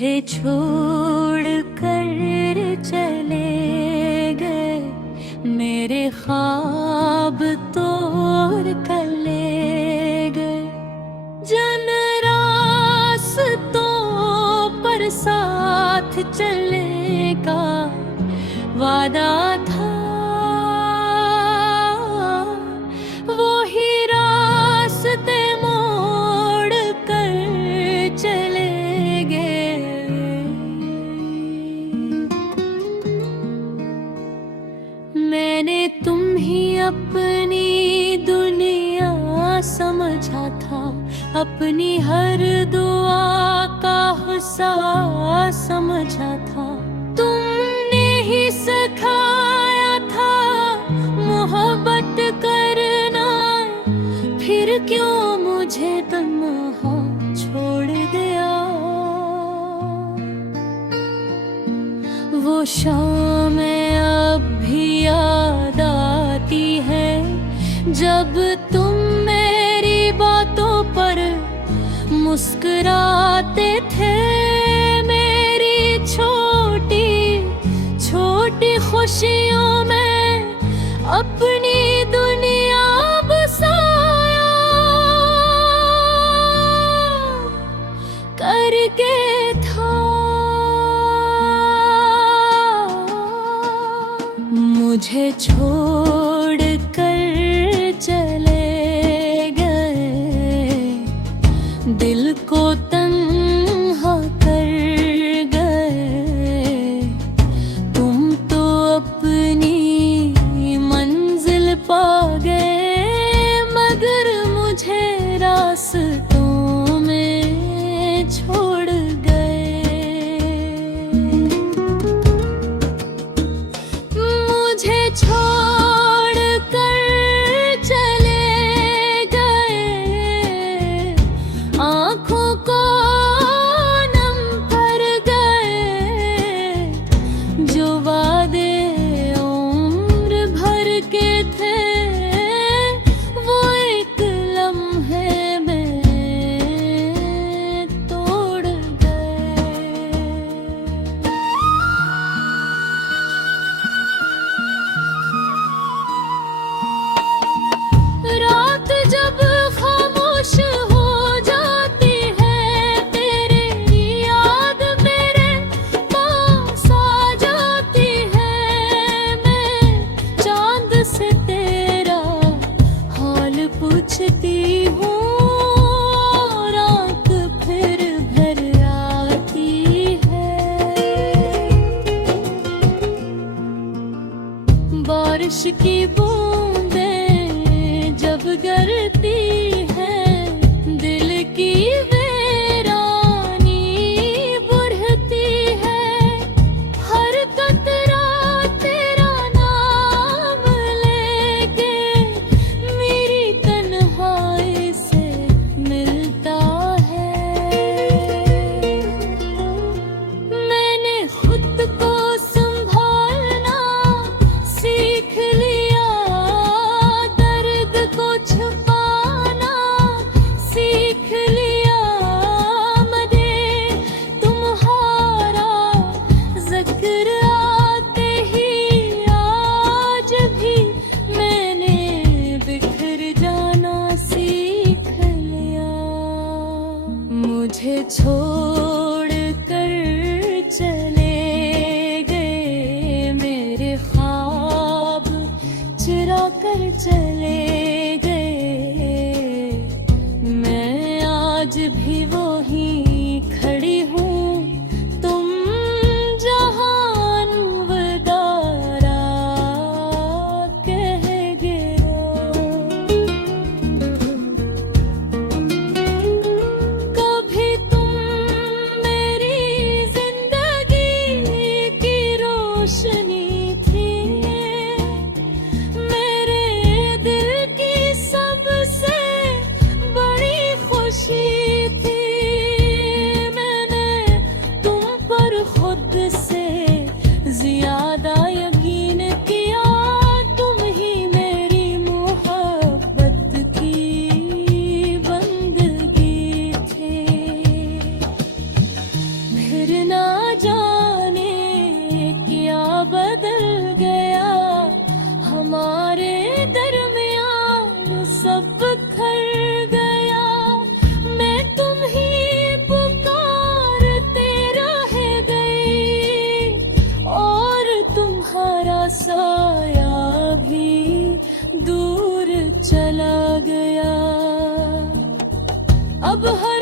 मुझे छोड़ कर चले गए, मेरे ख्वाब तोड़ कर ले गए। जन रास्तों पर साथ चलने का वादा था, वो ही रास्ते मोड़ कर चले गए। मैंने तुम ही अपनी दुनिया समझा था, अपनी हर दुआ का हिस्सा समझा था। तुमने ही सिखाया था मोहब्बत करना, फिर क्यों मुझे तन्हा छोड़ दिया। वो शामें अब भी याद आती है, जब तुम मेरी बातों पर मुस्कुराते थे। मेरी छोटी छोटी खुशियों में अपनी दुनिया बसाया करके था। मुझे छोड़ कर चले गए, दिल को तन्हा कर गए। तुम तो अपनी मंजिल पा गए, मगर मुझे रास्तों में छोड़ गए। मुझे छोड़ कर चले गए, आँखों को नम कर गए। जो वादे उम्र भर के थे, वो एक लम्हे में तोड़ गए। रात जब खामोश हो जाती है, तेरी याद मेरे पास आ जाती है। मैं चांद से तेरा हाल पूछती हूँ, और आँख फिर भर आती है। बारिश की बूंदें जब गिरती हैं, दिल की वीरानी बढ़ती है। हर कतरा तेरा नाम लेके मेरी तन्हाई से मिलता है। मैंने खुद को संभालना सीख लिया, दर्द को छुपाना सीख लिया। मदे तुम्हारा जिक्र आते ही आज भी मैंने बिखर जाना सीख लिया। मुझे छोड़ कर चले गए, मेरे ख्वाब चुरा कर चले गए। मैं आज भी वहीं खड़ी हूँ, तुम जहान वदारा कह गए हो। कभी तुम सब खर गया, मैं तुम ही पुकारते रह गई, और तुम्हारा साया भी दूर चला गया। अब हर